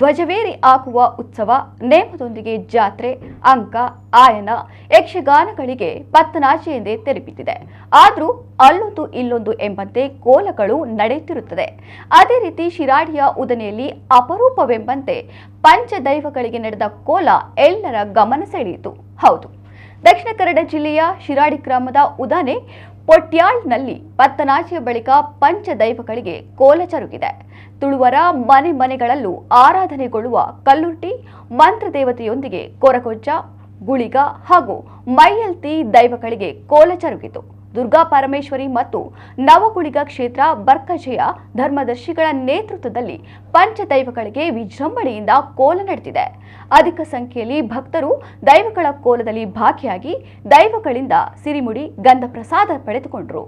ಧ್ವಜವೇರಿ ಹಾಕುವ ಉತ್ಸವ, ನೇಮದೊಂದಿಗೆ ಜಾತ್ರೆ, ಅಂಕ, ಆಯನ, ಯಕ್ಷಗಾನಗಳಿಗೆ ಪತ್ತನಾಚೆ ಎಂದೇ ತೆರೆಬಿದ್ದಿದೆ. ಆದರೂ ಅಲ್ಲೊಂದು ಇಲ್ಲೊಂದು ಎಂಬಂತೆ ಕೋಲಗಳು ನಡೆಯುತ್ತಿರುತ್ತದೆ. ಅದೇ ರೀತಿ ಶಿರಾಡಿಯ ಉದನೆಯಲ್ಲಿ ಅಪರೂಪವೆಂಬಂತೆ ಪಂಚದೈವಗಳಿಗೆ ನಡೆದ ಕೋಲ ಎಲ್ಲರ ಗಮನ ಸೆಳೆಯಿತು. ಹೌದು, ದಕ್ಷಿಣ ಕನ್ನಡ ಜಿಲ್ಲೆಯ ಶಿರಾಡಿ ಗ್ರಾಮದ ಉದನೆ ಪೊಟ್ಯಾಳ್ನಲ್ಲಿ ಪತ್ತನಾಚೆಯ ಬಳಿಕ ಪಂಚದೈವಗಳಿಗೆ ಕೋಲ ಜರುಗಿದೆ. ತುಳುವರ ಮನೆ ಮನೆಗಳಲ್ಲೂ ಆರಾಧನೆಗೊಳ್ಳುವ ಕಲ್ಲುರ್ಟಿ ಮಂತ್ರದೇವತೆಯೊಂದಿಗೆ ಕೊರಕೊಜ್ಜ, ಗುಳಿಗ ಹಾಗೂ ಮೈಯಲ್ತಿ ದೈವಗಳಿಗೆ ಕೋಲ ಜರುಗಿತು. ದುರ್ಗಾ ಪರಮೇಶ್ವರಿ ಮತ್ತು ನವಗುಳಿಗ ಕ್ಷೇತ್ರ ಬರ್ಕಜೆಯ ಧರ್ಮದರ್ಶಿಗಳ ನೇತೃತ್ವದಲ್ಲಿ ಪಂಚದೈವಗಳಿಗೆ ವಿಜೃಂಭಣೆಯಿಂದ ಕೋಲ ನಡೆದಿದೆ. ಅಧಿಕ ಸಂಖ್ಯೆಯಲ್ಲಿ ಭಕ್ತರು ದೈವಗಳ ಕೋಲದಲ್ಲಿ ಭಾಗಿಯಾಗಿ ದೈವಗಳಿಂದ ಸಿರಿಮುಡಿ, ಗಂಧ ಪ್ರಸಾದ ಪಡೆದುಕೊಂಡರು.